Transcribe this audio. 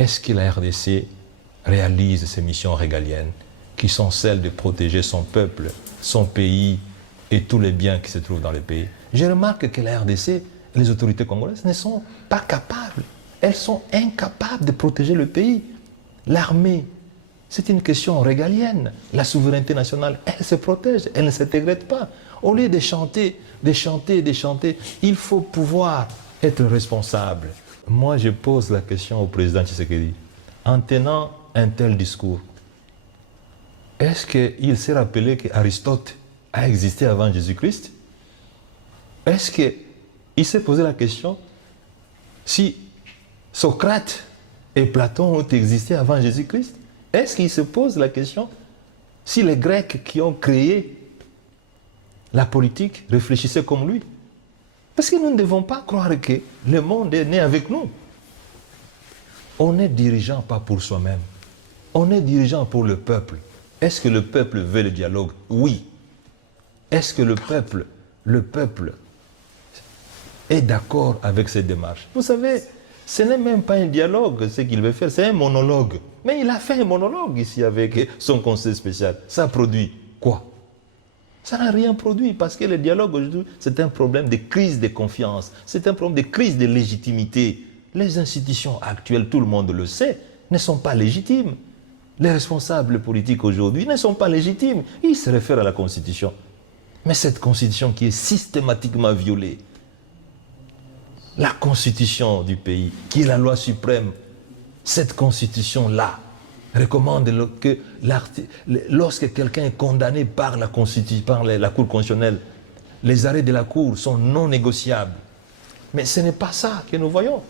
est-ce que la RDC réalise ses missions régaliennes, qui sont celles de protéger son peuple, son pays et tous les biens qui se trouvent dans le pays? Je remarque que la RDC, les autorités congolaises ne sont pas capables. Elles sont incapables de protéger le pays. L'armée, c'est une question régalienne. La souveraineté nationale, elle se protège, elle ne s'intégrette pas. Au lieu de chanter, il faut pouvoir être responsable. Moi, je pose la question au président Tshisekedi. En tenant un tel discours, est-ce qu'il s'est rappelé qu'Aristote a existé avant Jésus-Christ? Est-ce qu'il s'est posé la question si Socrate et Platon ont existé avant Jésus-Christ? Est-ce qu'il se pose la question si les Grecs qui ont créé la politique réfléchissaient comme lui? Parce que nous ne devons pas croire que le monde est né avec nous. On est dirigeant pas pour soi-même. On est dirigeant pour le peuple. Est-ce que le peuple veut le dialogue? Oui. Est-ce que le peuple est d'accord avec cette démarche? Vous savez, ce n'est même pas un dialogue, ce qu'il veut faire, c'est un monologue. Mais il a fait un monologue ici avec son conseil spécial. Ça produit quoi? Ça n'a rien produit parce que le dialogue aujourd'hui, c'est un problème de crise de confiance, c'est un problème de crise de légitimité. Les institutions actuelles, tout le monde le sait, ne sont pas légitimes. Les responsables politiques aujourd'hui ne sont pas légitimes. Ils se réfèrent à la Constitution. Mais cette Constitution qui est systématiquement violée, la Constitution du pays, qui est la loi suprême, cette Constitution-là recommande que lorsque quelqu'un est condamné par la Constitution, par la Cour constitutionnelle, les arrêts de la Cour sont non négociables. Mais ce n'est pas ça que nous voyons.